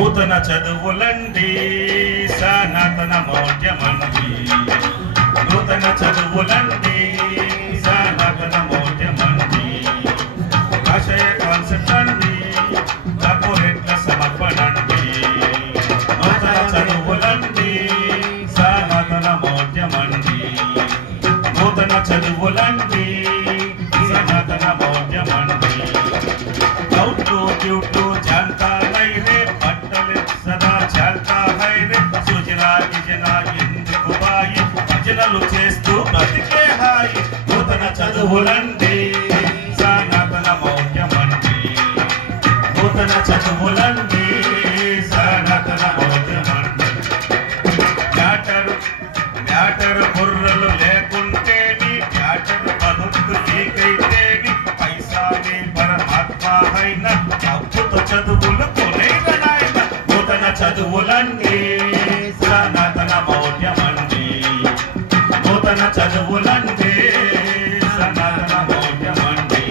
నూతన చదువులండి సనాతన మౌఢ్యమండి, నూతన చదువులండి సనాతన మౌఢ్యమండి, ఆశయ కాన్సెప్ట్ అండి కార్పొరేట్ల సమర్పణండి, నూతన చదువులండి సనాతన మౌఢ్యమండి, నూతన చదువులండి సనాతన మౌఢ్యమండి, అవుట్ డ్యూటు जानता नहीं रे पट्टले सदा चलता है रे सुजला गिजना ఎందుకు బాయి భజనలు చేస్తూ బ్రతికే హాయి, నూతన చదువులండి సనాతన మౌఢ్యమండి, నూతన చదువులండి సనాతన మౌఢ్యమండి, మ్యాటర్ బుర్రలు లేకుంటేని మ్యాటర్ బతుకు నీకైతేని పైసాని పరమాత్మ అయిన అద్భుత చదువులు కొనేగ నాయన, నూతన చదువులండి సనాతన మౌఢ్యమండి, నూతన చదువులండి సనాతన మౌఢ్యమండి,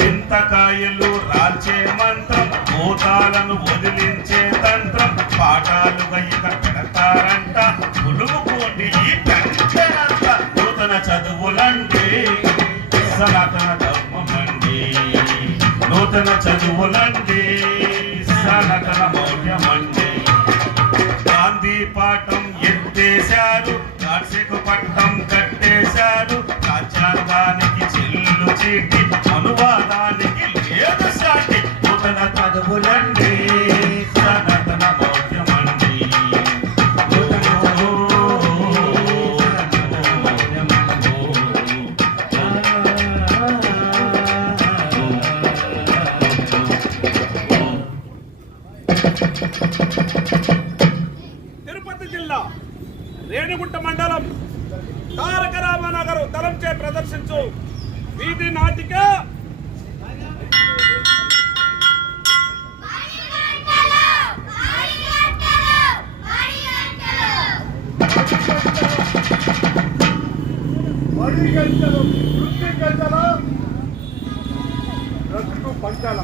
చింతకాయలు రాల్చే మంత్రం భూతాలను వదిలించే తంత్రం పాఠాలుగా ఇక పెడతారంట పులుముకోండి ఈ పెంచనంత, నూతన చదువులండి సనాతన ధర్మమండి, నూతన చదువులండి సనాతన మౌఢ్యమండి, గాంధీ పాఠం ఎత్తేశారు గాడ్సేకు పట్టం కట్టేశారు, రాజ్యాంగానికి చెల్లు చీటి అనువాదానికి లేదు సాటి, నూతన చదువులండి సనాతన మౌఢ్యమండి, నూతన తిరుపతి జిల్లా రేణిగుంట మండలం తారక రామనగర్ తలంచే ప్రదర్శించు వీధి నాటిక పంటల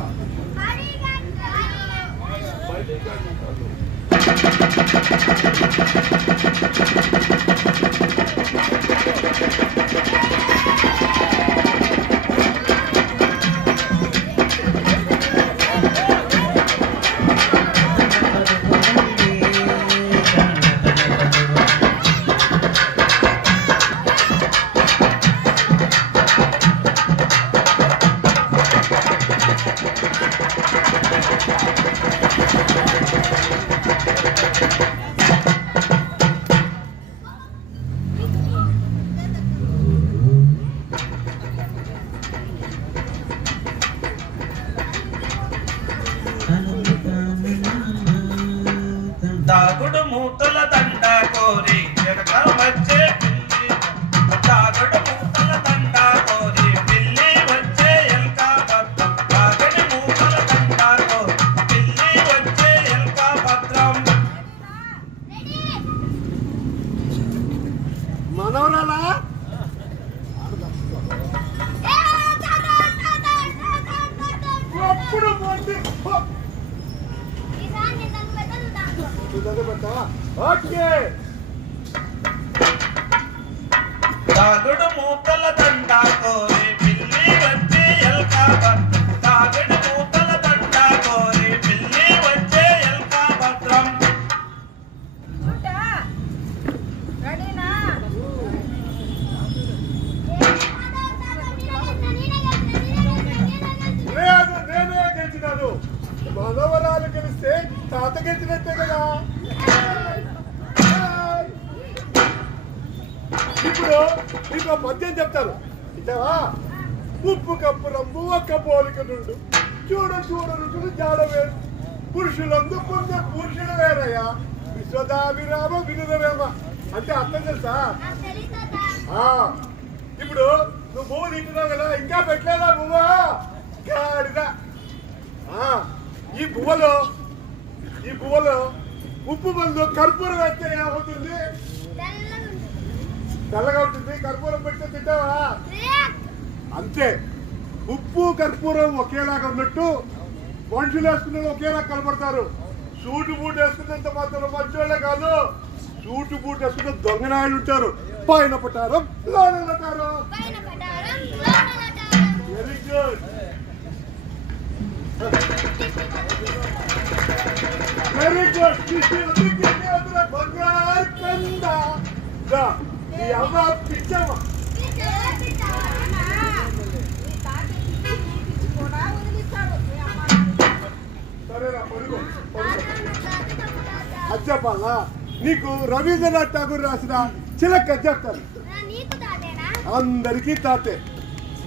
దాగుడు మూతల దండ కోరి ఎడక వచ్చే పిల్లి, దాగుడు మూతల దండ కోరి పిల్లి వచ్చే ఎల్కా భద్రం, దాగుడు మూతల దండ కోరి పిల్లి వచ్చే ఎల్కా భద్రం, మనవరాలా అప్పుడు ఓకే దాగుడు మూతల దండ కోరి పిల్లి వచ్చే ఎల్కా భద్రం, దాగుడు మూతల దండ కోరి పిల్లి వచ్చే ఎల్కా భద్రం, లేదు నేనే గెలిచినాను, మనవరాలు గెలిస్తే తాత గెలిచినట్టే కదా. ఇప్పుడు నీకు పద్యం చెప్తారు ఇచ్చావా, ఉప్పు కప్పు రంబు ఒక్క పోలిక నుండు చూడ చూడ రుచులు జాడ వేరు, పురుషులందు పొందే పురుషుడు వేరయ్యా విశ్వదాభిరామ వినుదవేమ అంటే అర్థం తెలుసా? ఇప్పుడు నువ్వు పువ్వు తింటున్నావు కదా, ఇంకా పెట్టలేదా పువ్వా గాడిదా? ఈ పువ్వులో ఉప్పు మందు కర్పూరం వేస్తే ఏమవుతుంది? తెల్లగా ఉంటుంది. కర్పూరం పెడితే తింటావా? అంతే. ఉప్పు కర్పూరం ఒకేలాగా ఉన్నట్టు మనుషులు వేసుకునే ఒకేలా కనబడతారు. సూటు బూట్ వేసుకున్నంత మాత్రం మంచోళ్ళే కాదు, సూటు బూట్ వేసుకున్న దొంగనాయుడు ఉంటారు. పైన పటారం లోన లటారం. Very good, very good. బంగారు కంద నీ అమ్మ పిచ్చమ్మ. సరేరా పడుకో. అది చెప్పాలా నీకు? రవీంద్రనాథ్ ఠాగూర్ రాసిన చిలక చెప్తాను. అందరికీ తాతే.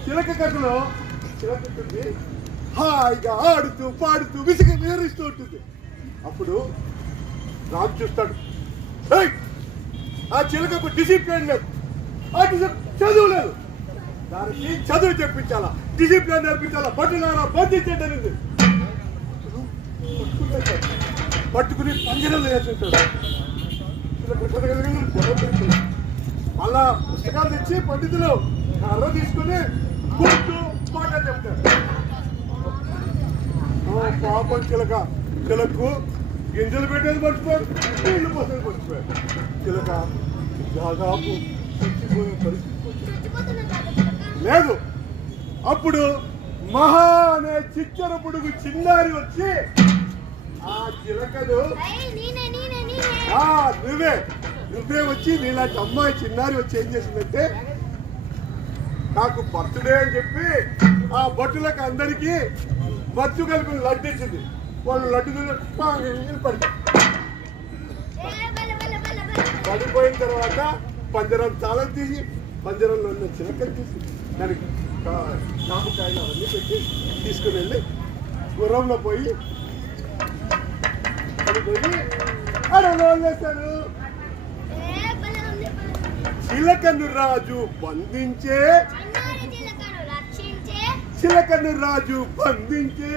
చిలక కథలో చిలక ఉంటుంది, హాయిగా ఆడుతూ పాడుతూ విసిరిస్తూ ఉంటుంది. అప్పుడు రాజు చూస్తాడు, ఆ చిలకకు డిసిప్లిన్ లేదు, ఆ చదువు లేదు, దానికి చదువు చెప్పించాలా, డిసిప్లిన్ నేర్పించాలా, పట్టునారా బంధించండి. పట్టుకుని పంజరంలో వేసుకుంటాడు. మళ్ళా పుస్తకాలు తెచ్చి పండితులు కర్ర తీసుకుని కూర్చు మాటలు చెప్తారు. పాపం చిలకు గింజలు పెట్టేది మర్చిపోయారు, నీళ్లు పోసేది మర్చిపోయారు. చిలక దాదాపు చచ్చిపోయే పరిస్థితి లేదు. అప్పుడు మహా అనే చిచ్చర పొడుగు చిన్నారి వచ్చి ఆ చిలకను, నువ్వే వచ్చి నీలాంటి అమ్మాయి చిన్నారి వచ్చి ఏం చేసిందంటే నాకు బర్త్డే అని చెప్పి ఆ బొట్టులకు అందరికీ మత్తు కలిపి లడ్డు ఇచ్చింది. వాళ్ళు లడ్డు పడిపోయిన తర్వాత పంజరం తాళం తీసి పంజరంలో ఉన్న చిలకలు తీసి దానికి నామకాయలు అవన్నీ పెట్టి తీసుకుని వెళ్ళి గుర్రంలో పోయి అడగలేశారు. చిలకను రాజు బంధించే, చిలకను రాజు బంధించే,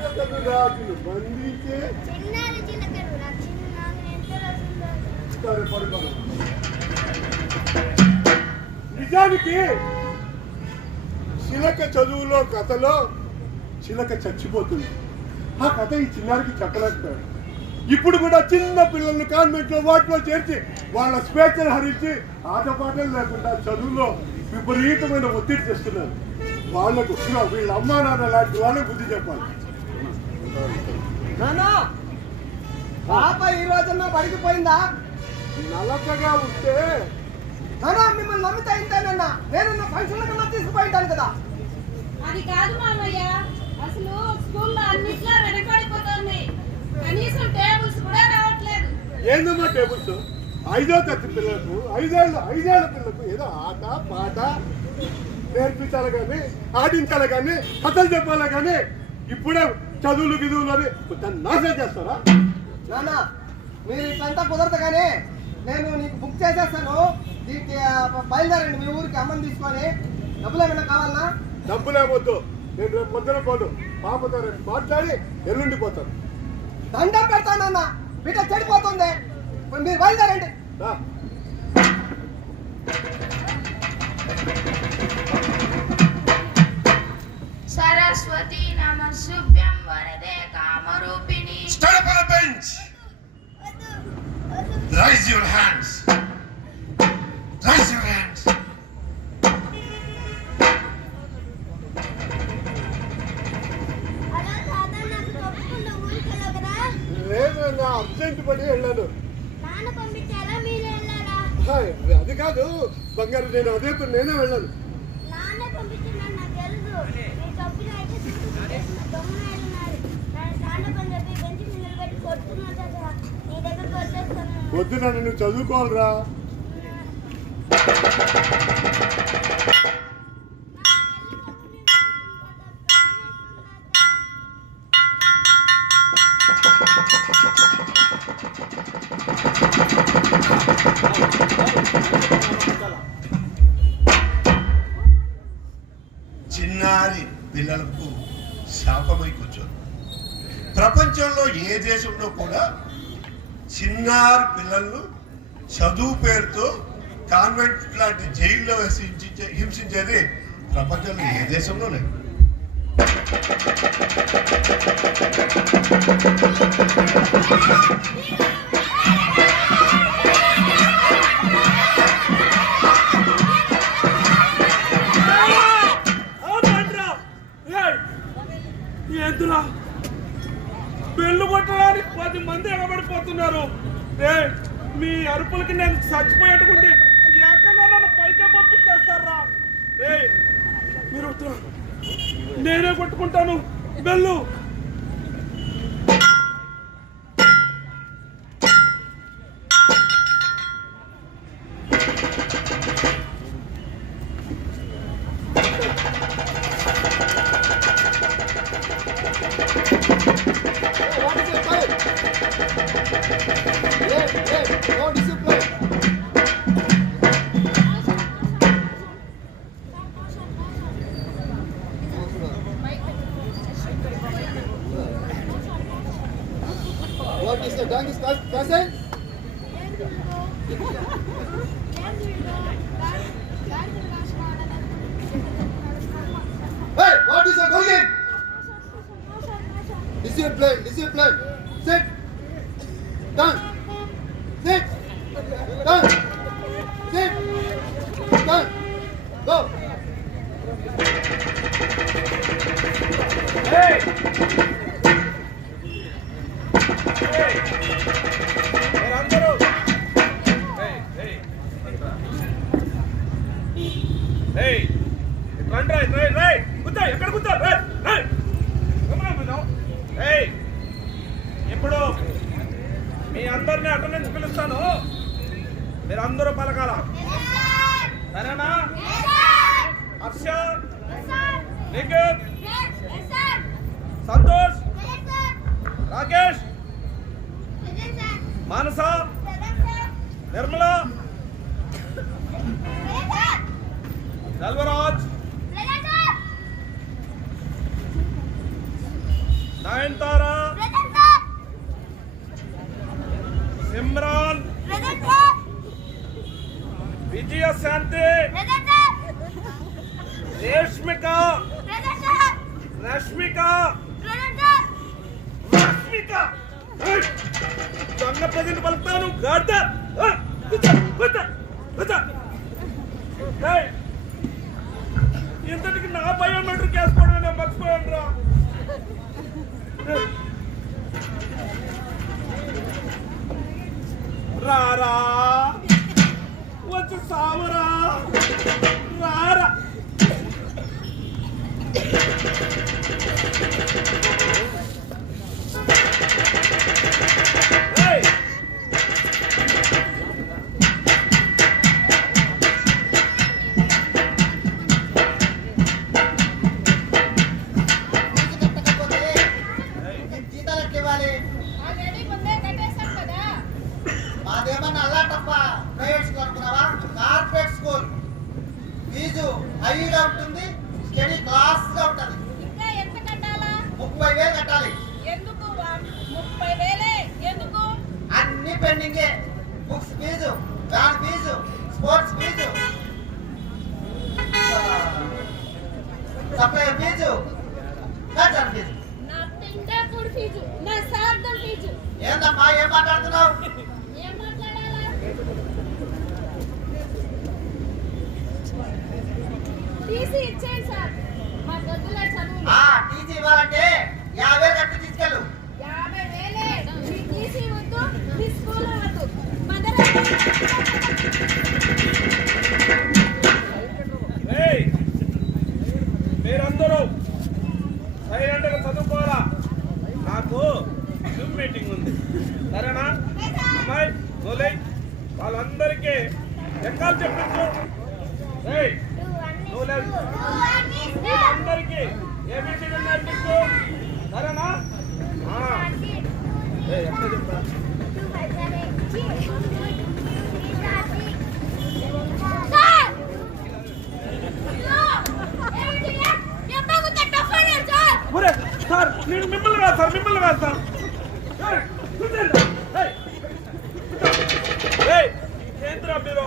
చిలకను రాజును బంధించే. నిజానికి చిలక చదువులో కథలో చిలక చచ్చిపోతుంది. ఆ కథ ఈ చిన్నారికి చెప్పలేకపోయాడు. ఇప్పుడు కూడా చిన్న పిల్లల్ని కాన్వెంట్ లో వాటిలో చేర్చి వాళ్ళ స్వేచ్ఛను హరించి ఆటపాటలు లేకుండా చదువులో విపరీతమైన ఒత్తిడి చేస్తున్నారు. వాళ్లకు వీళ్ళ అమ్మా నాన్న లాంటి వాళ్ళకి బుద్ధి చెప్పాలి. పాప ఈ రోజున్నా పడికిపోయిందా? నలకగా ఉంటే మిమ్మల్ని నమ్మితే ఇంతేనన్నా నేను ఫంక్షన్ కన్నా తీసుకుపోయింటాను కదా. అది కాదు మామయ్య, అసలు స్కూల్లో అన్నిట్లో వెనకబడిపోతుంది. కనీసం టేబుల్స్ కూడా రావట్లేదు. ఏందమ్మా టేబుల్స్? 5వ తరగతి పిల్లలకు, 5 ఏళ్ల పిల్లలకు ఏదో ఆట పాట నేర్పించాలి కానీ, ఆడించాలి కానీ, కథలు చెప్పాలి కానీ, ఇప్పుడే చదువులు గిదువులు అని దాన్ని నాశనం చేస్తారా? నాన్న మీరు ఇట్లంతా కుదరదు కానీ నేను నీకు బుక్ చేసేస్తాను. దీనికి బయలుదేరండి మీ ఊరికి అమ్మని తీసుకొని. డబ్బులు ఏమైనా కావాలన్నా? డబ్బులేమొద్దు, నేను రేపు పొద్దున పోను. పాపతో రేపు మాట్లాడి ఎల్లుండి పోతాను. దండం పెడతానన్న, బిడ్డ చెడిపోతుంది. మీరు బయలుదేరండి. Saraswati నమఃశుభ్యం వరదే కామరూపిణి. Stand up on a bench. Raise your hands. Raise your hands. లేదన్నా, అర్జెంట్ పడి వెళ్ళాను. అది కాదు బంగారు, నేను అదే నేనే వెళ్ళాను. వద్దు నన్ను, నువ్వు చదువుకోవాలరా. చిన్నారి పిల్లలకు శాపమై కూర్చోరు. ప్రపంచంలో ఏ దేశంలో కూడా చిన్నారి పిల్లలను చదువు పేరుతో కాన్వెంట్ లాంటి జైల్లో హింసించేది ప్రపంచంలో ఏ దేశంలో లేదు. ఏంతురా బెల్లు కొట్టడానికి 10 మంది ఎగబడిపోతున్నారు. మీ అరుపులకి నేను చచ్చిపోయేట్టుకుంది. ఏకంగా నన్ను పైకే పంపించేస్తారా? మీరు నేనే కొట్టుకుంటాను bell. What is the dog is present? Hey, what is the going? Discipline, discipline. Sit. Done. Sit. Done. Sit. Done. Go. Hey! ఇప్పుడు మీ అందరినీ అటెండెన్స్ పిలుస్తాను. మీరందరూ పలకాల. సరేనా? హర్ష, నిఖిల్, సంతోష్, రాకేష్, మానస, నిర్మల, సెల్వరాజ్, నయన్తారా, సిమ్రాన్, విజయశాంతి, రేష్మిక, రష్మిక, దొంగ ప్రజెంట్ పలుకుతాను. గడ్డ ఇంతటికి నా బయోమెట్రిక్ వేసుకోవడం నేను మర్చిపోయాను రా. రారా వచ్చి సావరా రారా. మాదేమన్నా అల్లాటప్ప ప్రైవేట్ స్కూల్ అనుకున్నావా? Corporate school. ఫీజు హైగా ఉంటుంది, స్టడీ క్లాస్ గా ఉంటది. ఇంకా ఎంత కట్టాలా? 30,000 కట్టాలి. ఎందుకు 30,000? ఎందుకు? అన్ని పెండింగే. Books fee, van fee, sports fee, supply fee, culture fee. నా తింటాకుడు ఫీజు, నా సార్థం ఫీజు. ఏందమ్మా ఏం మాట్లాడుతున్నావు? ఏం మాట్లాడాలా? టీసీ ఇచ్చేయండి సార్, మా గొద్దులే చదువు. టీసీ ఇవ్వాలంటే 50,000 కట్టి తీసుకెళ్ళు. 50,000? మీ టీసీ వద్దు, మీ స్కూల్ వద్దు. మీరందరూ సైలెంట్గా చదువుకోవాలా. నాకు జూమ్ మీటింగ్ ఉంది. సరేనా? అమ్మాయి గోలై వాళ్ళందరికీ ఎక్కాలు చెప్పించు. అందరికీ ఏబిసిడి నేర్పించు. సరేనా? ఎట్లా చెప్తా? సార్ నేను మిమ్మల్ని కాదు సార్, మిమ్మల్ని కాదు సార్. ఏంద్రా మీరు?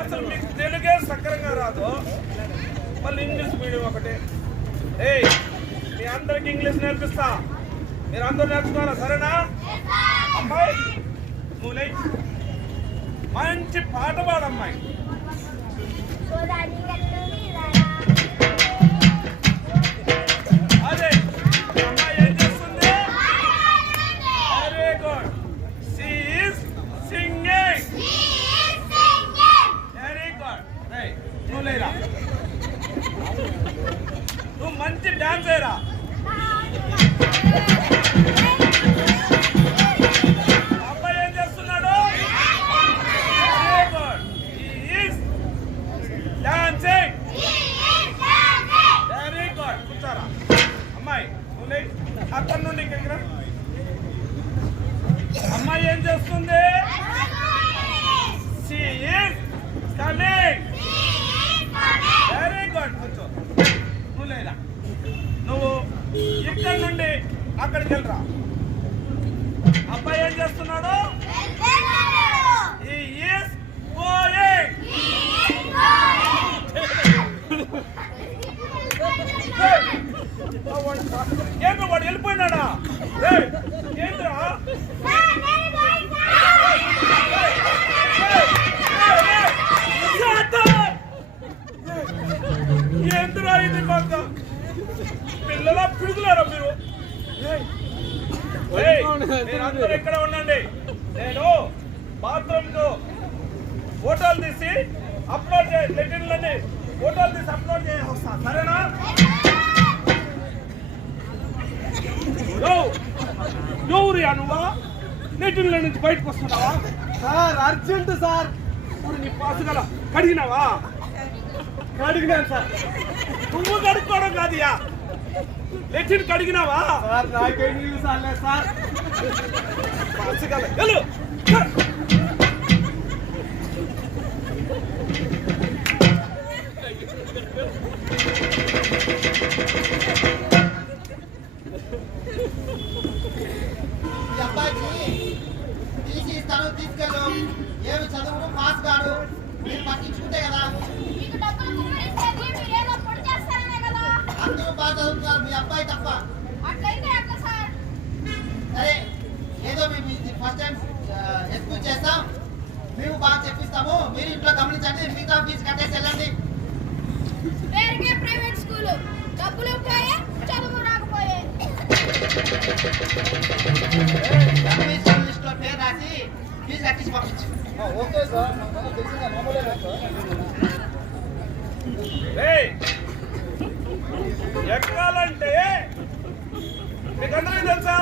అసలు మీకు తెలుగే సక్రంగా రాదు, మళ్ళీ ఇంగ్లీష్ మీడియం ఒకటి. మీ అందరికి ఇంగ్లీష్ నేర్పిస్తా, మీరు అందరూ నేర్చుకోవాలా. సరేనా? అమ్మాయి మూలై మంచి పాట పాడమ్మాయి. మంచి డాన్స్ అయ్యరా. అబ్బాయి ఏం చేస్తున్నాడు? డాన్సింగ్. Very good. కూర్చోరా అమ్మాయి. అక్కడి నుండి ఇక్కడికి రా. అమ్మాయి ఏం చేస్తుంది? She is coming. Very good. కూర్చో. నువ్వు లేదా, నువ్వు ఇక్కడి నుండి అక్కడికి వెళ్ళరా. అబ్బాయి ఏం చేస్తున్నాడు? He is going. ఏంద్ర వాడు వెళ్ళిపోయినాడా? ఏంద్రా ఏంద్రా ఇది? కొంత పిల్లల పిడుగులారా మీరు? మీరందరూ ఇక్కడ ఉండండి. నేను బాత్రూమ్ కు ఫోటోలు తీసి అప్లోడ్ చేయ, లెటిన్లని ఫోటోలు తీసి అప్లోడ్ చేయ వస్తా. సరేనా? ఎవరియా నువ్వా? నెటిన్ల నుంచి బయటకు వస్తున్నావా? Sir urgent sir. ఇప్పుడు నీ పాసు గల కడిగినావా? అడిగినాను సార్. నువ్వు కడుక్కోవడం కాదుయా, లెటిన్ కడిగినావా? సార్ నాకే నీళ్ళు సార్లే సార్. పాసు గల వెళ్ళు. ఈ అబ్బాయికి తీసి ఇస్తాను, తీసుకెళ్ళు. ఏమి చదువును పాస్ కాడు, మీరు పట్టించుకుంటే కదా. మీకు డబ్బులు కుమ్మరిస్తేది మీరేదో పొడి చేస్తారనే కదా. అందరూ బాగా చదువుతున్నారు, మీ అబ్బాయి తప్ప. అట్లయితే ఎట్లా సార్? సరే, ఏదో మేము ఫస్ట్ టైం ఎక్స్క్యూజ్ చేస్తాం, మేము బాగా చెప్పిస్తాము. మీరు ఇంట్లో గమనించండి, మిగతా ఫీజు కట్టేసి వెళ్ళండి. పేరుకే ప్రైవేట్ స్కూలు, డబ్బులు పోయే, చదువు రాకపోయే. లిస్ట్లో పేరు రాసి ఫీజు కట్టించి పంపించు. Okay sir. ఎక్కాలంటే మీకందరికీ తెలుసా?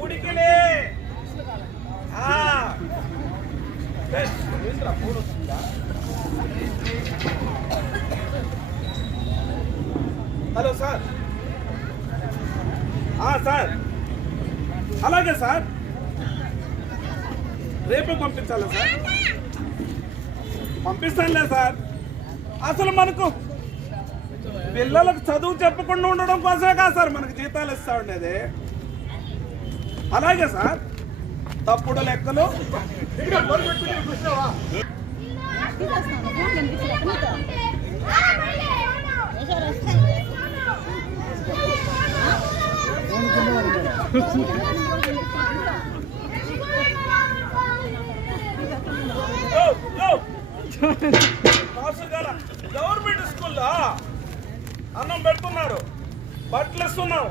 ఊడికిలే. Hello sir. సార్ అలాగే సార్, రేపే పంపించాలా సార్? పంపిస్తానులే సార్. అసలు మనకు పిల్లలకు చదువు చెప్పకుండా ఉండడం కోసమే కాదు సార్ మనకు జీతాలు ఇస్తా ఉండేది. అలాగే సార్, తప్పుడు లెక్కలు ఇక్కడ మొదలుపెట్టుకుని చూసినావా? గవర్నమెంట్ స్కూల్లో అన్నం పెడుతున్నారు, బట్టలు ఇస్తున్నాం,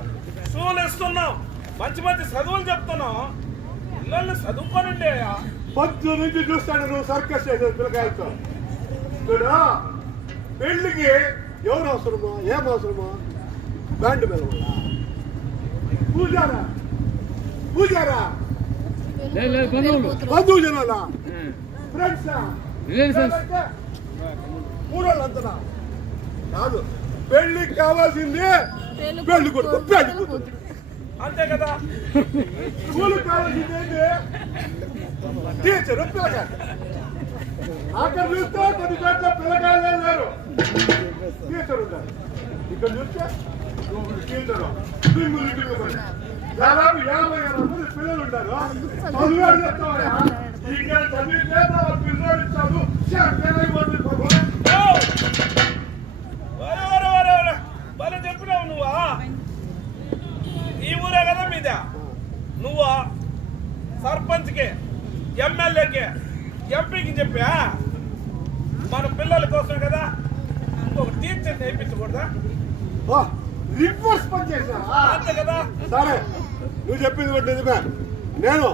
షూలు ఇస్తున్నాం, మంచి మంచి చదువులు చెప్తున్నాం. పిల్లల్ని చదువుకోనండి. పొద్దు నుంచి చూస్తాడు నువ్వు సర్కస్ చేసేది పిల్లకాయలతో. చూడు, పెళ్లికి ఎవరు అవసరమో, ఏం అవసరమో, బ్యాండ్ మీద పూజారా, పూజారా, బంధువు జనాలా, ఫ్రెండ్సా, ఊరోళ్ళంతనా కాదు. పెళ్లికి కావాల్సింది పెళ్లి కొడుకు, పెళ్లి కూతురు, అంతే కదా. స్కూల్ కావాల్సింది టీచరు, పిల్లకాయ. అక్కడ చూస్తే కొన్ని చోట్ల పిల్లకాయలు లేరు, టీచర్ ఉంటారు. ఇక్కడ చూస్తే టీచరు దాదాపు 50 మంది పిల్లలు ఉంటారు. చదువు చెప్తావా? ఇక్కడ చదివితే పిల్లలు చదువు భలే చెప్పినావు నువ్వా. ఈ ఊరే కదా మీద. నువ్వు సర్పంచ్కి, ఎమ్మెల్యేకి, ఎంపీకి చెప్పా మన పిల్లల కోసం కదా ఇంకొక టీచర్ నేర్పించకూడదా? రివర్స్ పని చేశా అంతే కదా. సరే, నువ్వు చెప్పింది కూడా నిజమే. నేను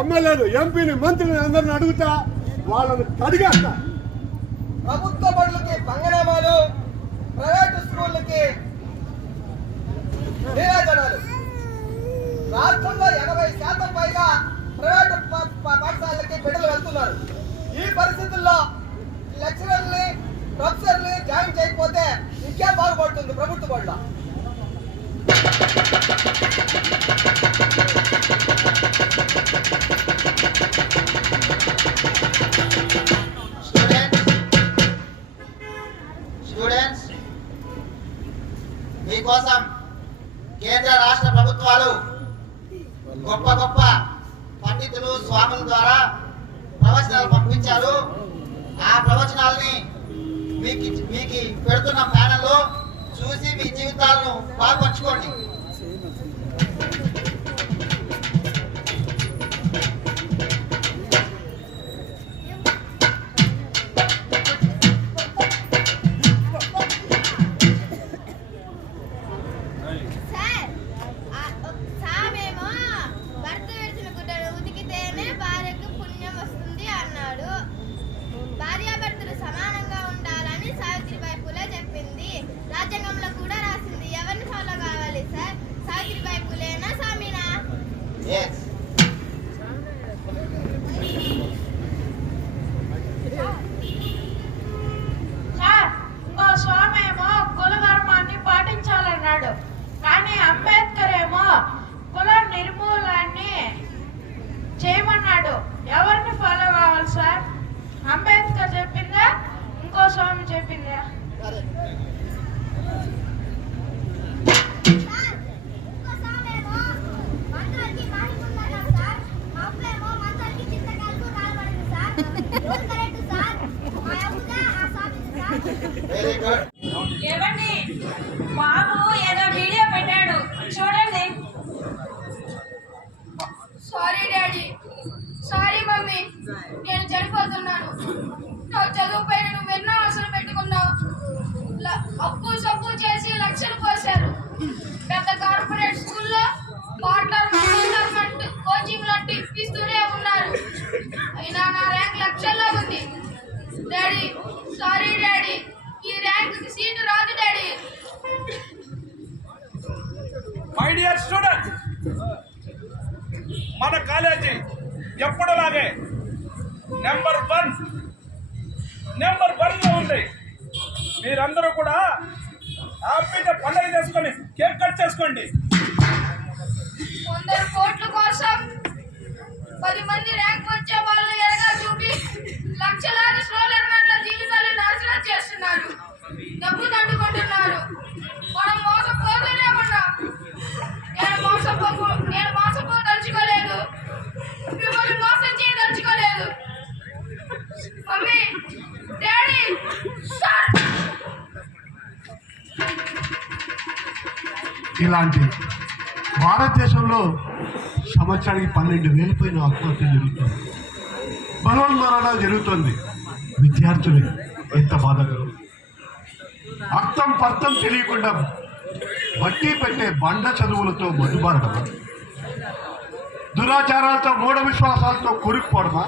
ఎమ్మెల్యేలు, ఎంపీని, మంత్రిని అందరిని అడుగుతా, వాళ్ళని కడిగేస్తా. ప్రభుత్వ బడులకి పంగనామాలు, ప్రైవేటు స్కూళ్ళకి నీరాజనాలు. రాష్ట్రంలో 80% పైగా ప్రైవేటు పాఠశాలకి బిడ్డలు వెళ్తున్నారు. ఈ పరిస్థితుల్లో లెక్చరర్ని ప్రొఫెసర్ని జాయిన్ చేయకపోతే ఇంకేం బాగుపడుతుంది ప్రభుత్వ బడిలో. స్టూడెంట్స్, మీకోసం కేంద్ర రాష్ట్ర ప్రభుత్వాలు గొప్ప గొప్ప పండితులు స్వాముల ద్వారా ప్రవచనాలు పంపించారు. ఆ ప్రవచనాలని మీకు పెడుతున్న ప్యానెల్లో చూసి మీ జీవితాలను బాగుపరచుకోండి. సార్ సామేమో భర్త విడిచిన గుడ్డను ఉతికితేనే భార్యకు పుణ్యం వస్తుంది అన్నాడు. భార్యాభర్తలు సమానంగా ఉండాలని సావిత్రిబాయి పూలే చెప్పింది. రాజ్యాంగంలో కూడా రాసింది. ఎవరిని ఫాలో కావాలి సార్? సావిత్రిబాయి పూలేనా స్వామినా? సార్, ఇంకో స్వామి ఏమో కుల ధర్మాన్ని పాటించాలన్నాడు. కానీ అంబేద్కర్ ఏమో కుల నిర్మూలనాన్ని చేయమన్నాడు. ఎవరిని ఫాలో కావాలి సార్? అంబేద్కర్ చెప్పిందా, ఇంకో స్వామి చెప్పిందా? సార్, ఇంకో సామేమో మంత్రాలకి మహిమ ఉందన్నాడు సార్. మా అప్పులేమో మంత్రాలకి చింతకాయలకు కాలబడింది సార్. ఎవరు కరెక్ట్ సార్? మా అప్పుగా ఆ స్వామి సార్. Very good. ఏమండి, బాబు ఏదో వీడియో పెట్టాడు, చూడండి. సారీ డాడీ, సారీ మమ్మీ, నేను చనిపోతున్నాను. నా చదువు పైన నువ్వు ఎన్నో ఆశలు పెట్టుకున్నావు. అప్పు సప్పు చేసి లక్షలు పోశారు. పెద్ద కార్పొరేట్ స్కూల్లో పార్ట్నర్ కోచింగ్ లాంటి ఇప్పిస్తూనే ఉన్నారు. అయినా నా ర్యాంక్ లక్షల్లో ఉంది. డాడీ, సారీ డాడీ, ఈ ర్యాంక్ సీటు రాదు డాడీ. మై డియర్ స్టూడెంట్, మన కాలేజీ ఎప్పుడులాగే నెంబర్ 1 ఉంది. మీరందరూ కూడా హ్యాపీగా పండుగ చేసుకొని కేక్ కట్ చేసుకోండి. 100 కోట్ల కోసం 10 మంది ర్యాంక్ వచ్చే వాళ్ళని ఎరగా చూపి లక్షలాది స్లోలర్ల జీవితాలను నాశనం చేస్తున్నారు. డబ్బు దండుకుంటున్నారు. మనం మోసపోతూనే ఉన్నాం. నేను మోసపోదలుచుకోలేదు. మిమ్మల్ని మోసం చేయదలుచుకోలేదు. Mummy, daddy, sir. ఇలాంటి భారతదేశంలో సంవత్సరానికి 12,000 పైన ఆత్మహత్యలు జరుగుతుంది. బలవన్మరణాలు జరుగుతుంది. విద్యార్థులు ఎంత బాధకరం. అర్థం పర్థం తెలియకుండా బట్టి పెట్టే బండ చదువులతో మధుబారడమా, దురాచారాలతో మూఢ విశ్వాసాలతో కొరుక్కుపోవడమా,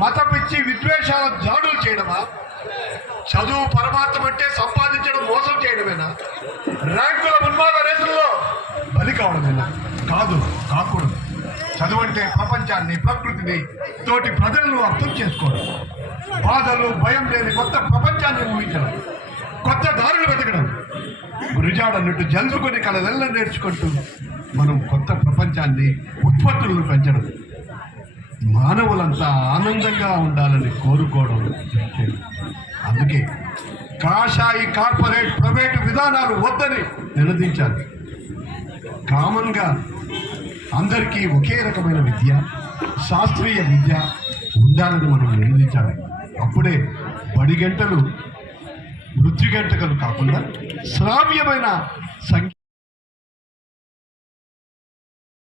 మత పిచ్చి విద్వేషాల జాడులు చేయడమా, చదువు పరమార్థం అంటే సంపాదించడం మోసం చేయడమేనా, ర్యాంకుల ఉన్మాద రేసుల్లో బలి కావడమేనా? కాకూడదు. చదువు అంటే ప్రపంచాన్ని, ప్రకృతిని, తోటి ప్రజలను అర్థం చేసుకోవడం, బాధలు భయం లేని కొత్త ప్రపంచాన్ని ఊహించడం, కొత్త దారులు వెతకడం, గురిజాడన్నట్టు జల్లుకొని కళలెల్ల నేర్చుకుంటూ మనం కొత్త ప్రపంచాన్ని, ఉత్పత్తులను పెంచడం, మానవులంతా ఆనందంగా ఉండాలని కోరుకోవడం. అందుకే కాషాయి కార్పొరేట్ ప్రైవేటు విధానాలు వద్దని నినదించాలి. కామన్గా అందరికీ ఒకే రకమైన విద్య, శాస్త్రీయ విద్య ఉండాలని మనం నినదించాలి. అప్పుడే బడి గంటలు వృత్తి గంటలు కాకుండా శ్రావ్యమైన సంఖ్య